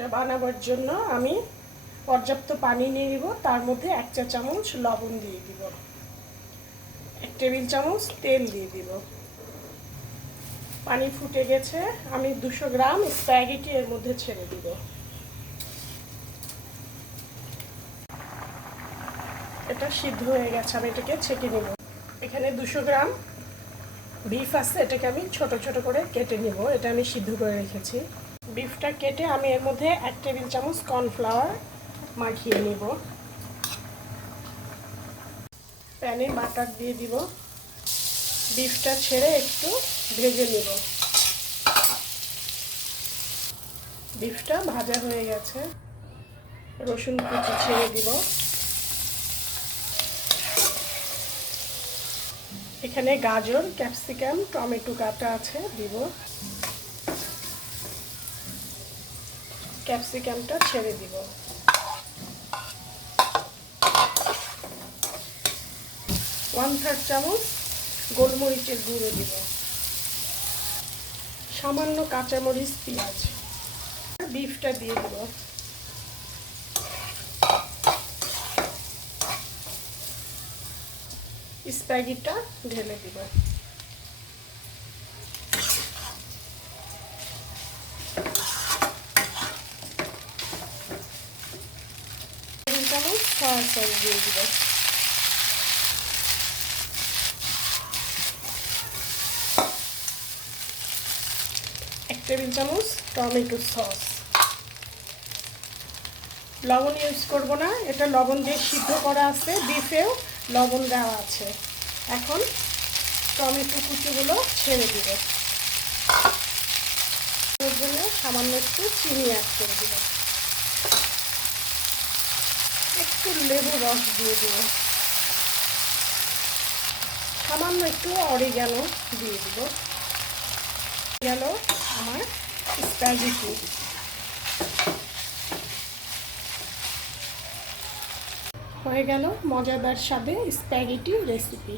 এটা বানাবার জন্য আমি পর্যাপ্ত পানি নিয়ে নিব, তার মধ্যে 1 চা চামচ লবণ দিয়ে দিব, 1 টেবিল চামচ তেল দিয়ে দিব। পানি ফুটে গেছে, আমি 200 গ্রাম স্প্যাগেটি এর মধ্যে ছেড়ে দিব। এটা সিদ্ধ হয়ে গেছে, আমি এটাকে ছেঁকে নেব। এখানে 200 গ্রাম বিফ আছে, এটাকে আমি ছোট ছোট করে কেটে নেব। এটা আমি সিদ্ধ করে রেখেছি। বিফটা কেটে আমি এর মধ্যে 1 টেবিল চামচ কর্নফ্লাওয়ার মাখিয়ে নেব। প্যানে বাটার দিয়ে দিব, বিফটা ছেড়ে একটু ভেজে নেব। বিফটা ভাজা হয়ে গেছে, রসুন কুচি ছেড়ে দিব। এখানে গাজর, ক্যাপসিকাম, টমেটো কাটা আছে, দিব। ক্যাপসিকামটা ছেড়ে দিব। ওয়ান থার্ড চামচ গোলমরিচের গুঁড়ো দিব। সামান্য কাঁচামরিচ, পেঁয়াজ। বিফটা দিয়ে দিব। স্প্যাগেটিটা ঢেলে দিব। চামচ সয়া সস দিয়ে দিব। এক টেবিল চামচ টমেটো সস। লবণ ইউজ করব না, এটা লবণ দিয়ে সিদ্ধ করা আছে, বিফেও লবণ দেওয়া আছে। এখন টমেটো কুচিগুলো ছেড়ে দিব। এর জন্য সামান্য একটু চিনি অ্যাড করে দিব। একটু লেবু রস দিয়ে দিব। সামান্য একটু অরিগ্যানো দিয়ে দিব। গেল আমার স্প্যাগেটি। হয়ে গেল মজাদার স্বাদে স্প্যাগেটি রেসিপি।